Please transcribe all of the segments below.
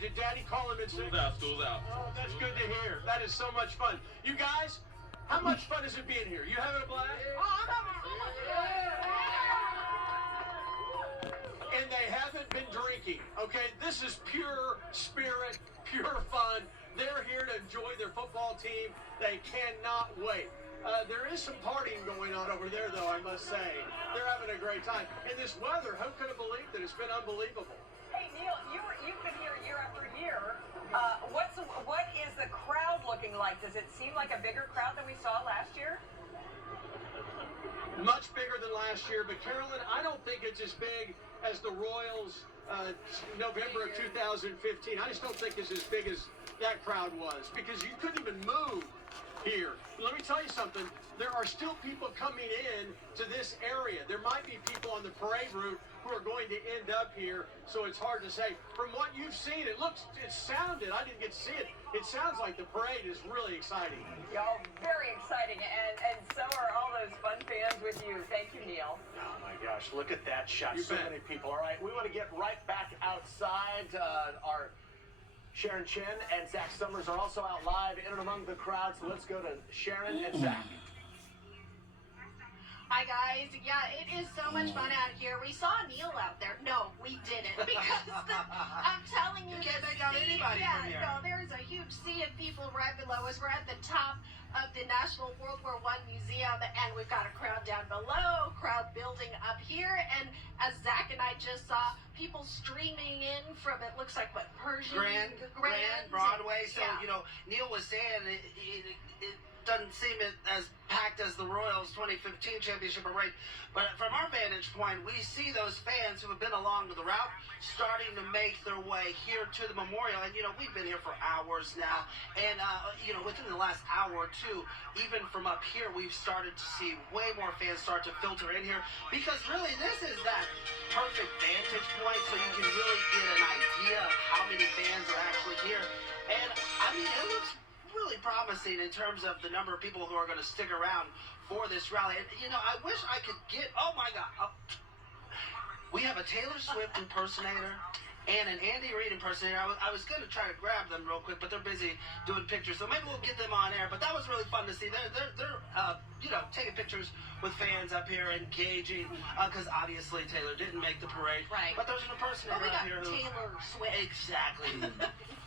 Did Daddy call him in sick? School's out. Oh, that's good to hear. That is so much fun. You guys, how much fun is it being here? You having a blast? Oh, I'm having so much fun. And they haven't been drinking, okay? This is pure spirit, pure fun. They're here to enjoy their football team. They cannot wait. There is some partying going on over there, though, I must say. They're having a great time. And this weather, who could have believed it? It's been unbelievable. Hey, Neil, you've been here year after year. What is the crowd looking like? Does it seem like a bigger crowd than we saw last year? Much bigger than last year, but Carolyn, I don't think it's as big as the Royals November of 2015. I just don't think it's as big as that crowd was because you couldn't even move here. Let me tell you something. There are still people coming in to this area. There might be people on the parade route who are going to end up here, so it's hard to say. From what you've seen, it sounded, I didn't get to see it, it sounds like the parade is really exciting. Y'all, very exciting, and so are all those fun fans with you. Thank you, Neil. Oh my gosh, look at that shot. You so bet. many people. All right, we want to get right back outside. Our Sharon Chen and Zach Summers are also out live in and among the crowd, so let's go to Sharon and Zach. Hi guys, yeah, it is so much fun out here. We saw Neil out there. No, we didn't because I'm telling you, you can't make out anybody from here. No, there's a huge sea of people right below us. We're at the top of the National World War I Museum, and we've got a crowd down below, crowd building up here, and as Zach and I just saw, people streaming in from, it looks like, what, Persian? Grand Broadway. So, yeah. you know, Neil was saying it doesn't seem as packed as the Royals 2015 championship parade, but from our vantage point, we see those fans who have been along the route starting to make their way here to the memorial. And you know, we've been here for hours now, and you know, within the last hour or two, even from up here, we've started to see way more fans start to filter in here, because really this is that perfect vantage point so you can really get an idea of how many fans are actually here. And I mean, it looks really promising in terms of the number of people who are going to stick around for this rally. And, you know, I wish I could get, oh my God, we have a Taylor Swift impersonator and an Andy Reid impersonator. I was going to try to grab them real quick, but they're busy doing pictures, so maybe we'll get them on air. But that was really fun to see. They're you know, taking pictures with fans up here, engaging, because obviously Taylor didn't make the parade. Right. But there's an impersonator Well, we up got here who... Taylor Swift. Exactly.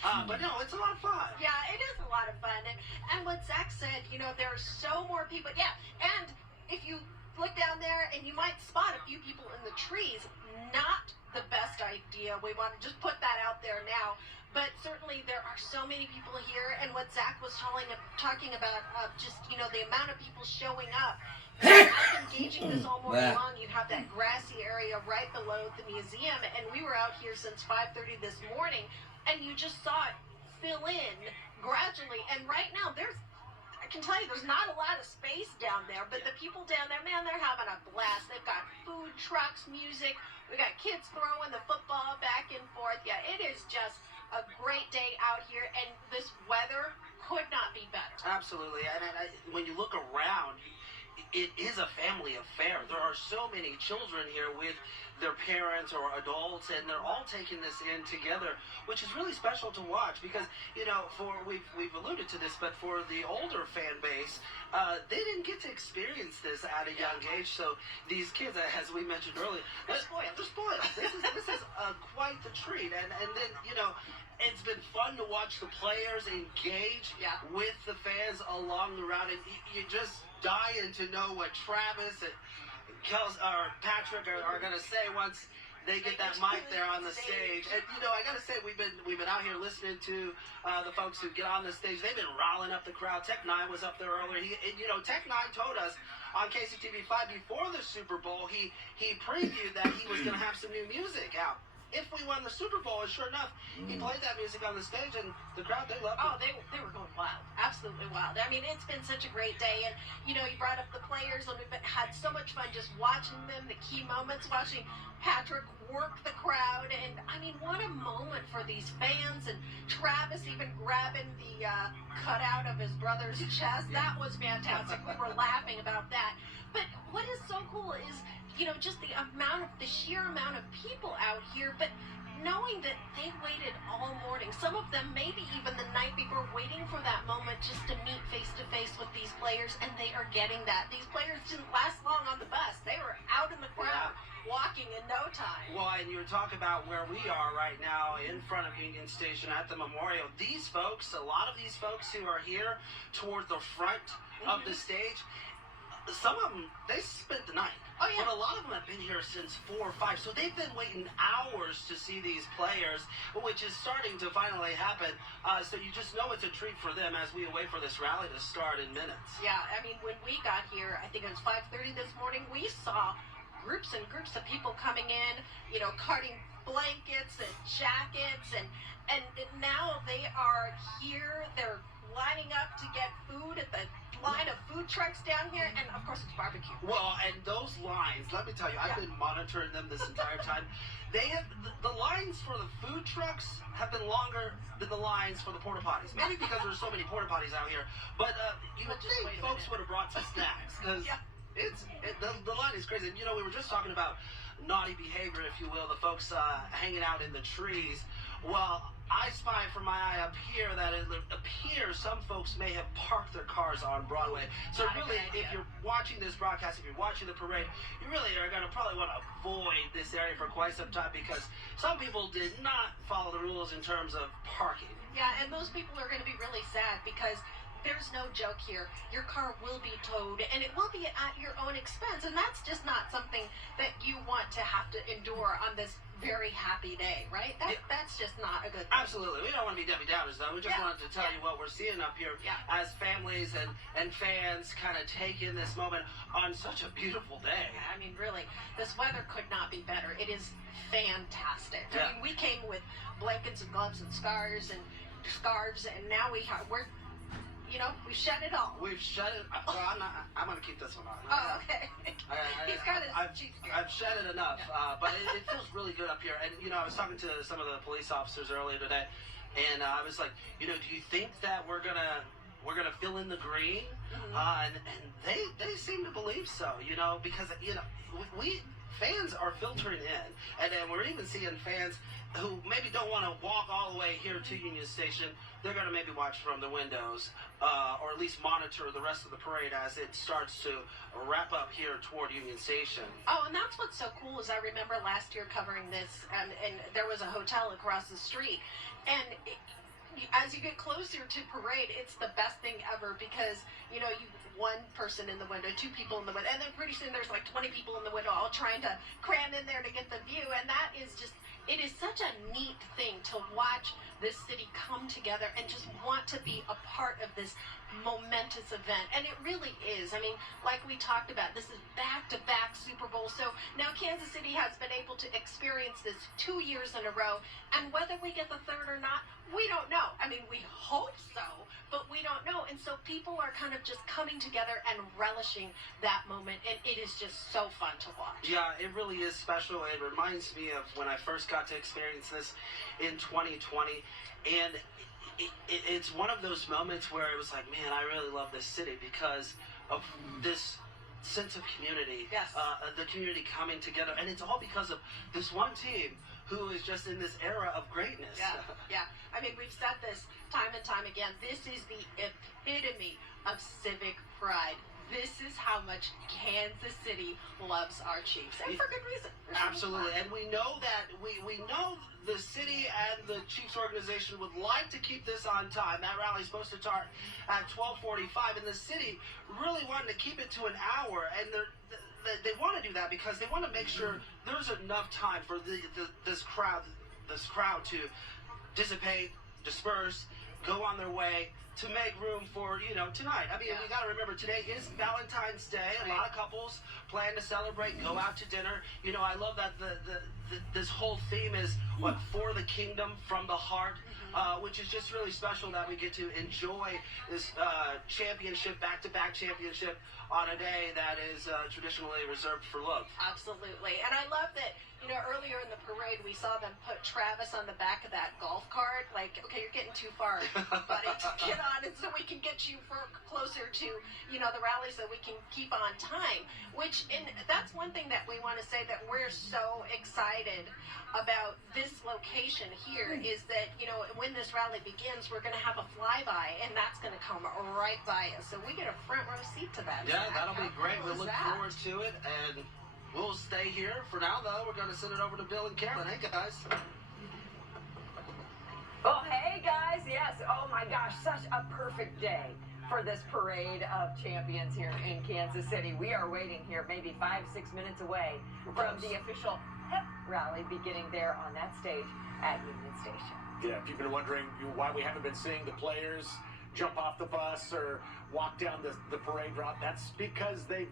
But no, it's a lot of fun. Yeah, it is a lot of fun. And what Zach said, you know, there are so more people. Yeah, and if you look down there and you might spot a few people in the trees, not the best idea. We want to just put that out there now. But certainly there are so many people here, and what Zach was talking about, just, you know, the amount of people showing up. Engaging this all morning long, you'd have that grassy area right below the museum, and we were out here since 5:30 this morning, and you just saw it fill in gradually. And right now, I can tell you, there's not a lot of space down there, but the people down there, man, they're having a blast. They've got food trucks, music. We got kids throwing the football back and forth. Yeah, it is just a great day out here, and this weather could not be better. Absolutely. And when you look around, it is a family affair. There are so many children here with their parents or adults, and they're all taking this in together, which is really special to watch because, you know, we've alluded to this, but for the older fan base, they didn't get to experience this at a young age. So these kids, as we mentioned earlier, they're spoiled. This is quite the treat. And then, you know, it's been fun to watch the players engage with the fans along the route, and you just dying to know what Travis and Patrick are going to say once they get that mic there on the stage. And you know, I got to say, we've been out here listening to the folks who get on the stage. They've been riling up the crowd. Tech 9 was up there earlier. You know, Tech 9 told us on KCTV5 before the Super Bowl, he previewed that he was going to have some new music out if we won the Super Bowl, and sure enough, he played that music on the stage, and the crowd, they loved it. Oh, they were going wild. Absolutely wild. I mean, it's been such a great day, and, you know, you brought up the players, and we've had so much fun just watching them, the key moments, watching Patrick work the crowd, and, I mean, what a moment for these fans, and Travis even grabbing the cutout of his brother's chest. That was fantastic. We were laughing about that. But what is so cool is, you know, just the sheer amount of people out here, but knowing that they waited all morning, some of them maybe even the night before, waiting for that moment just to meet face to face with these players, and they are getting that. These players didn't last long on the bus. They were out in the crowd, walking in no time. Well, and you were talking about where we are right now in front of Union Station at the memorial. These folks, a lot of these folks who are here toward the front of the stage, some of them, they spent the night. Oh, yeah. But a lot of them have been here since 4 or 5. So they've been waiting hours to see these players, which is starting to finally happen. So you just know it's a treat for them as we await for this rally to start in minutes. Yeah, I mean, when we got here, I think it was 5:30 this morning, we saw groups and groups of people coming in, you know, carting blankets and jackets, and now they are here. They're lining up to get food at the line of food trucks down here, and of course it's barbecue. Well, and those lines, let me tell you, I've been monitoring them this entire time. They have the lines for the food trucks have been longer than the lines for the porta potties. Maybe because there's so many porta potties out here. But you would Just wait think a folks minute. would have brought some snacks because Yeah. the line is crazy. And, you know, we were just talking about naughty behavior, if you will, the folks hanging out in the trees. Well, I spy from my eye up here that it appears some folks may have parked their cars on Broadway. So Not a really, good idea. if you're watching this broadcast, if you're watching the parade, you really are going to probably want to avoid this area for quite some time because some people did not follow the rules in terms of parking. Yeah, and those people are going to be really sad because there's no joke here. Your car will be towed, and it will be at your own expense, and that's just not something that you want to have to endure on this very happy day, right? That's just not a good thing. Absolutely. We don't want to be Debbie Downers, though. We just Yeah. wanted to tell you what we're seeing up here Yeah. as families and fans kind of take in this moment on such a beautiful day. Yeah, I mean, really, this weather could not be better. It is fantastic. Yeah. I mean, we came with blankets and gloves and scarves, and now we're, you know, we shed it all. We've shut it. Well, I'm going to keep this one on. Oh, okay. He's got his I've, cheeks I've shed it enough, but it feels really good up here. And, you know, I was talking to some of the police officers earlier today, and I was like, you know, do you think that we're gonna fill in the green? And they seem to believe so, you know, because, you know, we fans are filtering in, and then we're even seeing fans who maybe don't want to walk all the way here to Union Station. They're going to maybe watch from the windows, or at least monitor the rest of the parade as it starts to wrap up here toward Union Station. Oh, and that's what's so cool is I remember last year covering this, and there was a hotel across the street, and as you get closer to parade, it's the best thing ever because, you know, you one person in the window, two people in the window, and then pretty soon there's like 20 people in the window all trying to cram in there to get the view, and that is just, it is such a neat thing to watch this city come together and just want to be a part of this momentous event. And it really is. I mean, like we talked about, this is back-to-back Super Bowl. So now Kansas City has been able to experience this 2 years in a row. And whether we get the third or not, we don't know. I mean, we hope so, but we don't know. And so people are kind of just coming together and relishing that moment. And it is just so fun to watch. Yeah, it really is special. It reminds me of when I first got to experience this in 2020. And it's one of those moments where it was like, man, I really love this city because of this sense of community. Yes. The community coming together. And it's all because of this one team who is just in this era of greatness. Yeah. I mean, we've said this time and time again. This is the epitome of civic pride. This is how much Kansas City loves our Chiefs, and for good reason. Absolutely, and we know that we know the city and the Chiefs organization would like to keep this on time. That rally is supposed to start at 12:45, and the city really wanted to keep it to an hour, and they want to do that because they want to make sure there's enough time for this crowd to dissipate, disperse, go on their way, to make room for, you know, tonight. I mean, we got to remember, today is Valentine's Day. A lot of couples plan to celebrate, go out to dinner. You know, I love that this whole theme is, what, for the kingdom, from the heart, which is just really special that we get to enjoy this championship, back-to-back championship on a day that is traditionally reserved for love. Absolutely. And I love that, you know, earlier in the parade, we saw them put Travis on the back of that golf cart. Like, okay, you're getting too far, buddy, to get on, and so we can get you closer to, you know, the rally so we can keep on time. And that's one thing that we want to say, that we're so excited about this this location here is that, you know, when this rally begins, we're going to have a flyby, and that's going to come right by us. So we get a front row seat to that. Yeah, Zach. that'll be How great. cool We is look that? forward to it, and we'll stay here. For now, though, we're going to send it over to Bill and Carolyn. Hey, guys. Oh, hey guys, yes. Oh my gosh, such a perfect day for this parade of champions here in Kansas City. We are waiting here maybe 5-6 minutes away from the official pep rally beginning there on that stage at Union Station. Yeah, if you've been wondering why we haven't been seeing the players jump off the bus or walk down the parade route, that's because they've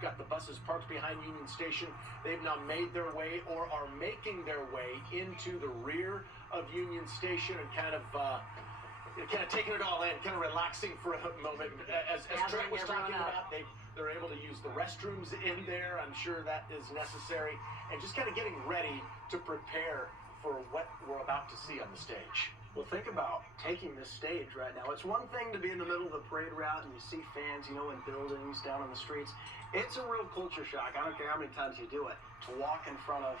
got the buses parked behind Union Station. They've now made their way or are making their way into the rear of Union Station and kind of taking it all in, kind of relaxing for a moment. As Trent was talking about, they're able to use the restrooms in there. I'm sure that is necessary, and just kind of getting ready to prepare for what we're about to see on the stage. Well, think about taking this stage right now. It's one thing to be in the middle of the parade route and you see fans, you know, in buildings, down on the streets. It's a real culture shock. I don't care how many times you do it. To walk in front of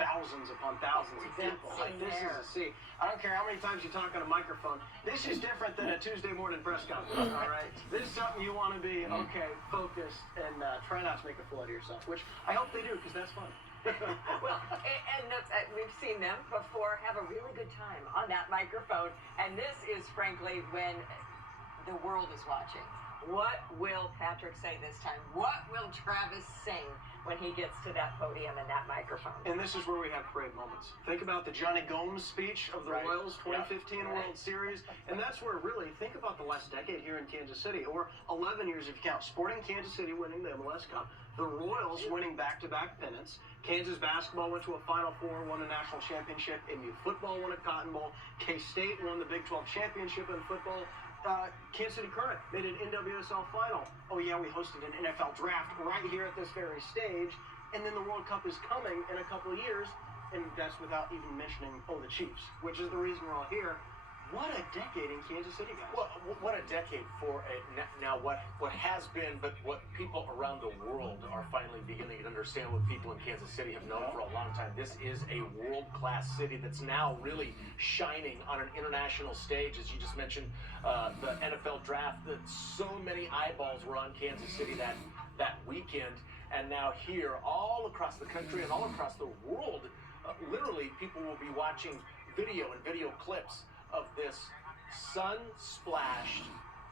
thousands upon thousands of people. Like, this is a scene. I don't care how many times you talk on a microphone. This is different than a Tuesday morning press conference, all right? This is something you want to be, okay, focused, and try not to make a fool out of yourself, which I hope they do, because that's fun. Well, and we've seen them before have a really good time on that microphone. And this is, frankly, when the world is watching. What will Patrick say this time? What will Travis sing when he gets to that podium and that microphone? And this is where we have parade moments. Think about the Johnny Gomes speech of the Royals 2015 World Series. And that's where really, think about the last decade here in Kansas City, or 11 years if you count. Sporting Kansas City winning the MLS Cup, the Royals winning back-to-back pennants. Kansas basketball went to a Final Four, won a national championship. MU football won a Cotton Bowl. K-State won the Big 12 championship in football. Kansas City Current made an NWSL final. Oh yeah, we hosted an NFL draft right here at this very stage. And then the World Cup is coming in a couple of years. And that's without even mentioning, the Chiefs, which is the reason we're all here. What a decade in Kansas City, guys. Well, what a decade for now what has been, but what people around the world are finally beginning to understand, what people in Kansas City have known for a long time. This is a world-class city that's now really shining on an international stage. As you just mentioned, the NFL draft, so many eyeballs were on Kansas City that weekend. And now here, all across the country and all across the world, literally people will be watching video and video clips of this sun-splashed,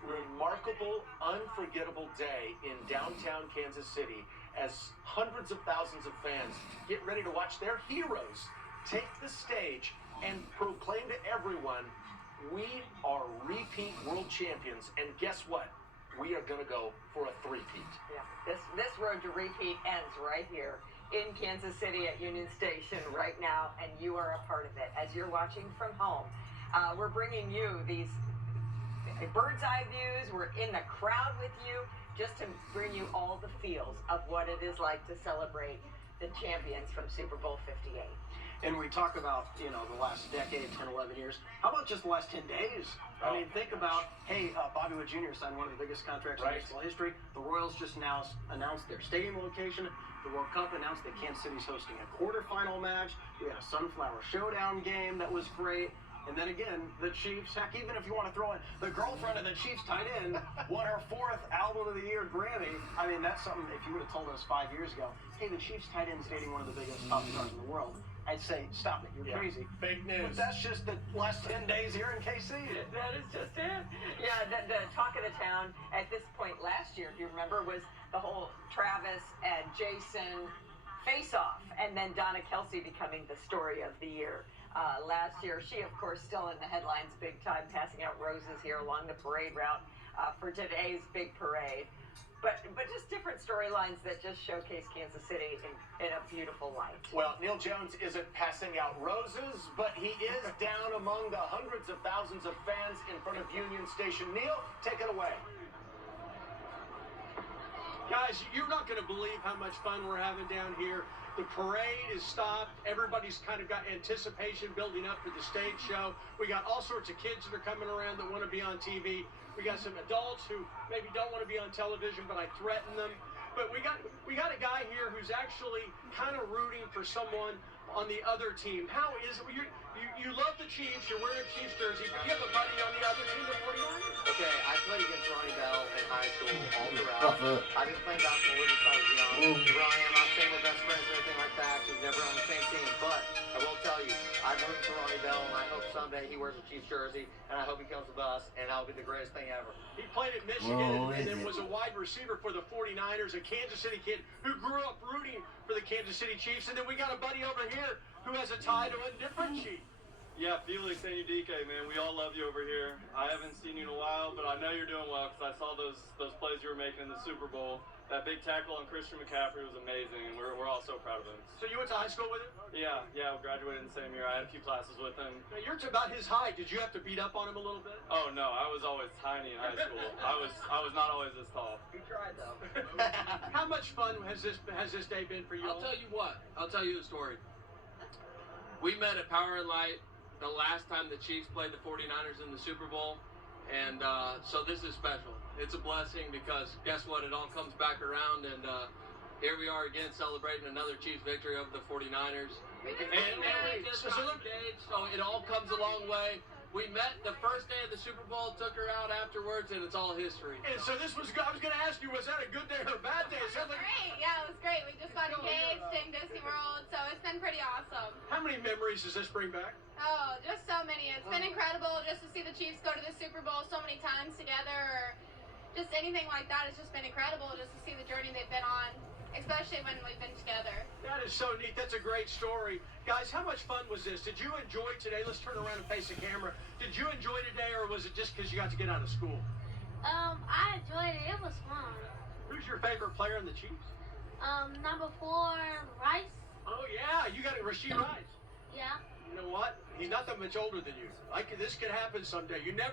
remarkable, unforgettable day in downtown Kansas City as hundreds of thousands of fans get ready to watch their heroes take the stage and proclaim to everyone, we are repeat world champions, and guess what? We are going to go for a three-peat. Yeah, this road to repeat ends right here in Kansas City at Union Station right now, and you are a part of it. As you're watching from home, we're bringing you these bird's eye views. We're in the crowd with you just to bring you all the feels of what it is like to celebrate the champions from Super Bowl 58. And we talk about, the last decade, 10, 11 years. How about just the last 10 days? I mean, think about, Bobby Wood Jr. signed one of the biggest contracts in baseball history. The Royals just now announced their stadium location. The World Cup announced that Kansas City's hosting a quarterfinal match. We had a Sunflower Showdown game that was great. And then again, the Chiefs, heck, even if you want to throw in the girlfriend of the Chiefs tight end, won her 4th Album of the Year Grammy. I mean, that's something, if you would have told us 5 years ago, hey, the Chiefs tight end's dating one of the biggest pop stars in the world, I'd say, stop it, you're crazy. Fake news. But that's just the last 10 days here in KC. That is just it. Yeah, the talk of the town at this point last year, if you remember, was the whole Travis and Jason face-off, and then Donna Kelsey becoming the story of the year. Last year, she, of course, still in the headlines big time, passing out roses here along the parade route for today's big parade. But just different storylines that just showcase Kansas City in a beautiful light. Well, Neil Jones isn't passing out roses, but he is down among the hundreds of thousands of fans in front of Union Station. Neil, take it away. Guys, you're not going to believe how much fun we're having down here. The parade is stopped. Everybody's kind of got anticipation building up for the stage show. We got all sorts of kids that are coming around that want to be on TV. We got some adults who maybe don't want to be on television, but I threaten them. But we got a guy here who's actually kind of rooting for someone on the other team. How is it? You love the Chiefs. You're wearing a Chiefs jersey, but you have a buddy on the other team, the 49ers. Okay, I played against Ronnie Bell in high school all throughout. I've been playing basketball with him since I was young. Ronnie, I'm not saying we're best friends or anything like that. We've never on the same team. But I will tell you, I'm rooting for Ronnie Bell, and I hope someday he wears a Chiefs jersey, and I hope he comes with us, and that'll be the greatest thing ever. He played at Michigan and then was a wide receiver for the 49ers, a Kansas City kid who grew up rooting for the Kansas City Chiefs. And then we got a buddy over here who has a tie to a different Chief. Yeah, Felix Anudike, man, we all love you over here. I haven't seen you in a while, but I know you're doing well because I saw those plays you were making in the Super Bowl. That big tackle on Christian McCaffrey was amazing, and we're all so proud of him. So you went to high school with him? Yeah, we graduated in the same year. I had a few classes with him. Now, you're about his height. Did you have to beat up on him a little bit? Oh no, I was always tiny in high school. I was not always this tall. You tried though. How much fun has this day been for you? I'll tell you what. I'll tell you the story. We met at Power and Light the last time the Chiefs played the 49ers in the Super Bowl. And so this is special. It's a blessing because guess what? It all comes back around. And here we are again celebrating another Chiefs victory over the 49ers. And we just got engaged, so it all comes a long way. We met the first day of the Super Bowl, took her out afterwards, and it's all history. And so this was, I was going to ask you, was that a good day or a bad day? It sounds like, Great, yeah, it was great. We just got engaged in Disney World, so it's been pretty awesome. how many memories does this bring back? Oh, just so many. It's been incredible just to see the Chiefs go to the Super Bowl so many times together, or just anything like that. It's just been incredible just to see the journey they've been on, especially when we've been together. That is so neat. That's a great story. Guys, how much fun was this? Did you enjoy today? Let's turn around and face the camera. Did you enjoy today, or was it just because you got to get out of school? I enjoyed it. It was fun. Who's your favorite player in the Chiefs? Number 4, Rice. Oh, yeah, you got it, Rashid Rice. Yeah. You know what? He's not that much older than you. This could happen someday. You never